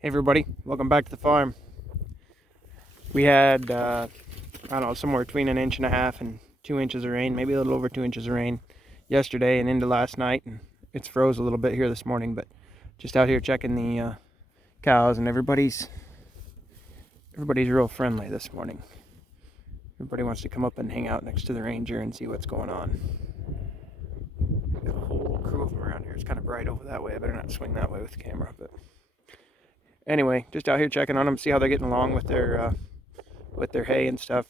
Hey everybody, welcome back to the farm. We had, I don't know, somewhere between 1.5 inches and 2 inches of rain, maybe a little over 2 inches of rain yesterday and into last night, and it's froze a little bit here this morning, but just out here checking the cows, and everybody's real friendly this morning. Everybody wants to come up and hang out next to the ranger and see what's going on. Got a whole crew of them around here. It's kind of bright over that way. I better not swing that way with the camera, but anyway, just out here checking on them, see how they're getting along with their hay and stuff.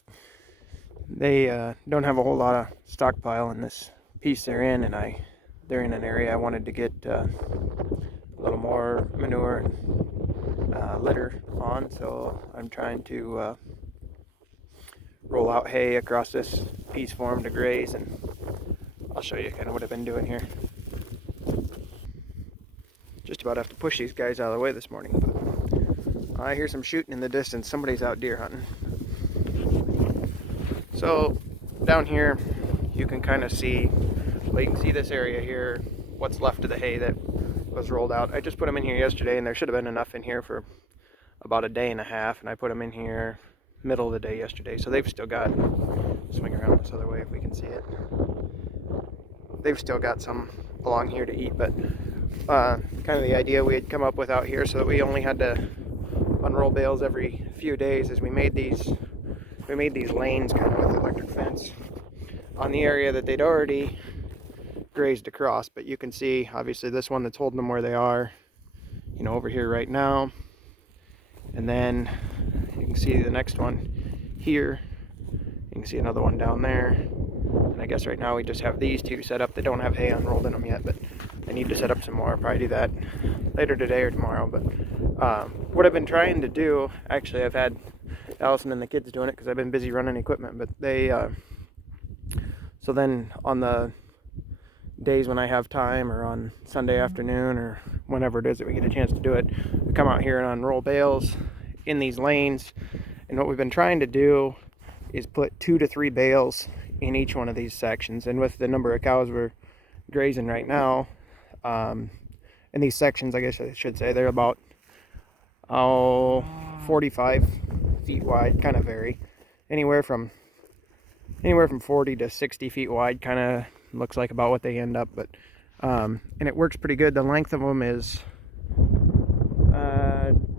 They don't have a whole lot of stockpile in this piece they're in, and they're in an area I wanted to get a little more manure and litter on, so I'm trying to roll out hay across this piece for them to graze, and I'll show you kind of what I've been doing here. Just about have to push these guys out of the way this morning, but I hear some shooting in the distance. Somebody's out deer hunting. So down here you can kind of see, well, you can see this area here, what's left of the hay that was rolled out. I just put them in here yesterday, and there should have been enough in here for about a day and a half, and I put them in here middle of the day yesterday, so they've still got, swing around this other way if we can see it, they've still got some along here to eat. But kind of the idea we had come up with out here, so that we only had to unroll bales every few days, is we made these lanes kind of with electric fence on the area that they'd already grazed across. But you can see obviously this one that's holding them where they are, over here right now, and then you can see the next one here, you can see another one down there, and I guess right now we just have these two set up. They don't have hay unrolled in them yet, but I need to set up some more. I'll probably do that later today or tomorrow. But what I've been trying to do, actually I've had Allison and the kids doing it because I've been busy running equipment, but they so then on the days when I have time, or on Sunday afternoon, or whenever it is that we get a chance to do it, we come out here and unroll bales in these lanes. And what we've been trying to do is put 2 to 3 bales in each one of these sections. And with the number of cows we're grazing right now, in these sections, I guess I should say, they're about 45 feet wide, kind of vary, anywhere from 40 to 60 feet wide, kind of looks like about what they end up. But and it works pretty good. The length of them is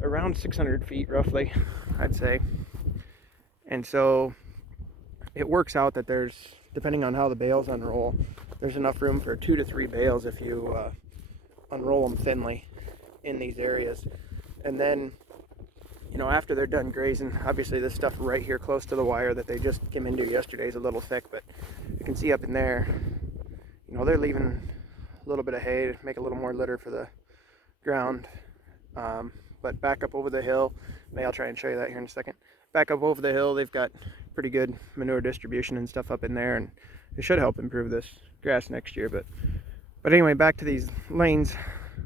around 600 feet roughly, I'd say. And so it works out that there's, depending on how the bales unroll, there's enough room for 2 to 3 bales if you unroll them thinly in these areas. And then, after they're done grazing, obviously this stuff right here close to the wire that they just came into yesterday is a little thick, but you can see up in there, they're leaving a little bit of hay to make a little more litter for the ground. But back up over the hill, maybe I'll try and show you that here in a second. Back up over the hill, they've got pretty good manure distribution and stuff up in there, and it should help improve this grass next year. But anyway, back to these lanes.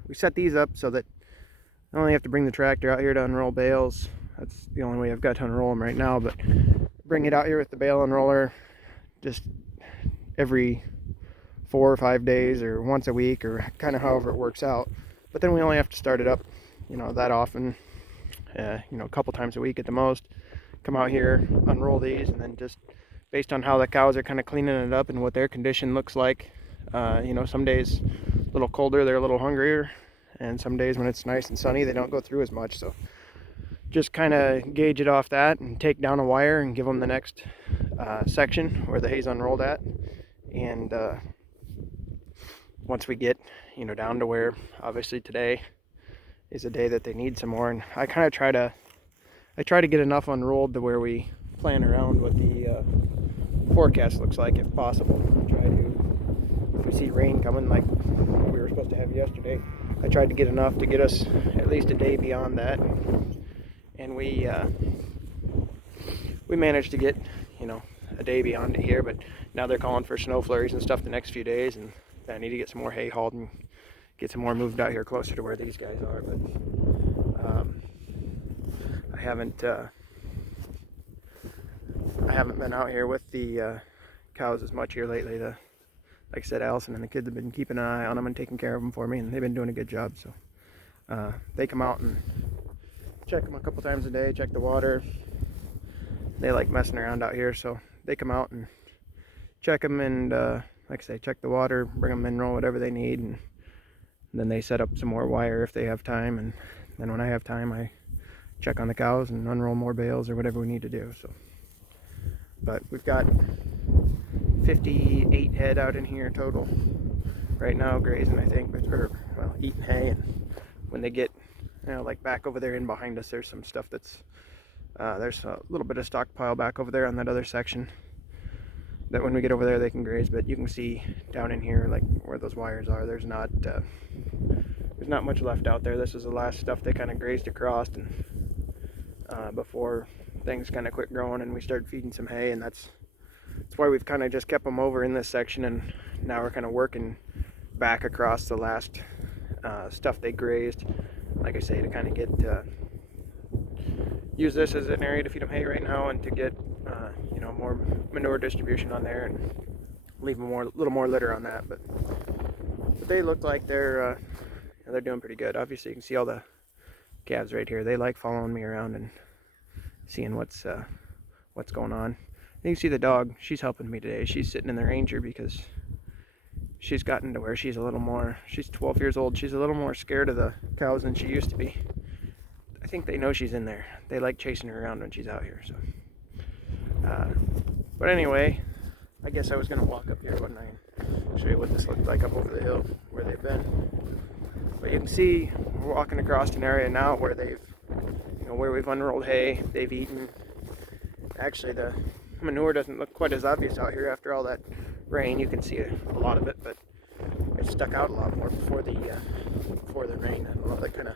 We set these up so that I only have to bring the tractor out here to unroll bales. That's the only way I've got to unroll them right now, but bring it out here with the bale unroller just every 4 or 5 days, or once a week, or kind of however it works out. But then we only have to start it up, that often, a couple times a week at the most. Come out here, unroll these, and then just based on how the cows are kind of cleaning it up and what their condition looks like, some days a little colder, they're a little hungrier, and some days when it's nice and sunny, they don't go through as much. So just kind of gauge it off that and take down a wire and give them the next section where the hay's unrolled at. And once we get down to where, obviously today is a day that they need some more, and I kind of try to get enough unrolled to where we plan around what the forecast looks like if possible. Try to, if we see rain coming like we were supposed to have yesterday, I tried to get enough to get us at least a day beyond that, and we managed to get a day beyond it here. But now they're calling for snow flurries and stuff the next few days, and I need to get some more hay hauled and get some more moved out here closer to where these guys are. But I haven't been out here with the cows as much here lately. Like I said, Allison and the kids have been keeping an eye on them and taking care of them for me, and they've been doing a good job. So they come out and check them a couple times a day, check the water. They like messing around out here, so they come out and check them, and like I say, check the water, bring them mineral, whatever they need, and then they set up some more wire if they have time, and then when I have time I check on the cows and unroll more bales or whatever we need to do. So, but we've got 58 head out in here total right now grazing, I think, or well, eating hay. And when they get, like back over there in behind us, there's some stuff that's there's a little bit of stockpile back over there on that other section that when we get over there they can graze. But you can see down in here, like where those wires are, there's not much left out there. This is the last stuff they kind of grazed across, and before things kind of quit growing and we started feeding some hay. And that's why we've kind of just kept them over in this section, and now we're kind of working back across the last stuff they grazed, like I say, to kind of get use this as an area to feed them hay right now, and to get more manure distribution on there and leave them a little more litter on that. But they look like they're doing pretty good. Obviously you can see all the calves right here. They like following me around and seeing what's going on. You can see the dog, she's helping me today. She's sitting in the ranger because she's gotten to where she's 12 years old. She's a little more scared of the cows than she used to be. I think they know she's in there. They like chasing her around when she's out here. So, but anyway, I guess I was gonna walk up here one night and show you what this looked like up over the hill where they've been. But you can see we're walking across an area now where where we've unrolled hay. They've eaten. Actually, the manure doesn't look quite as obvious out here after all that rain. You can see a lot of it, but it stuck out a lot more before the rain. I don't know if that kind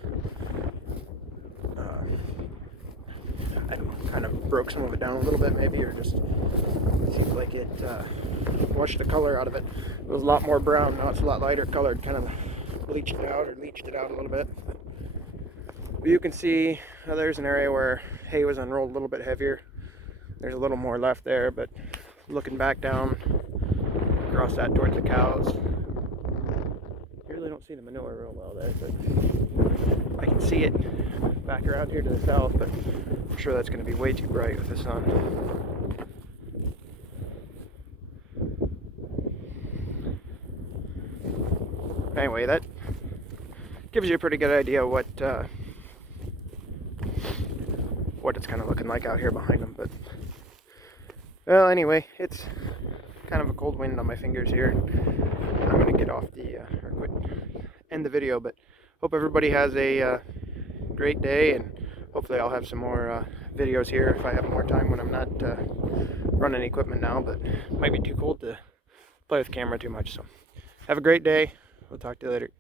of broke some of it down a little bit, maybe, or just seems like it washed the color out of it. It was a lot more brown. Now it's a lot lighter colored, kind of leached it out a little bit. But you can see there's an area where hay was unrolled a little bit heavier. There's a little more left there, but looking back down across that towards the cows, you really don't see the manure real well there, but I can see it back around here to the south, but I'm sure that's going to be way too bright with the sun. Anyway, that gives you a pretty good idea what it's kind of looking like out here behind them. But well, anyway, it's kind of a cold wind on my fingers here. I'm going to get off end the video, but hope everybody has a great day, and hopefully I'll have some more videos here if I have more time when I'm not running equipment now, but it might be too cold to play with camera too much. So have a great day. We'll talk to you later.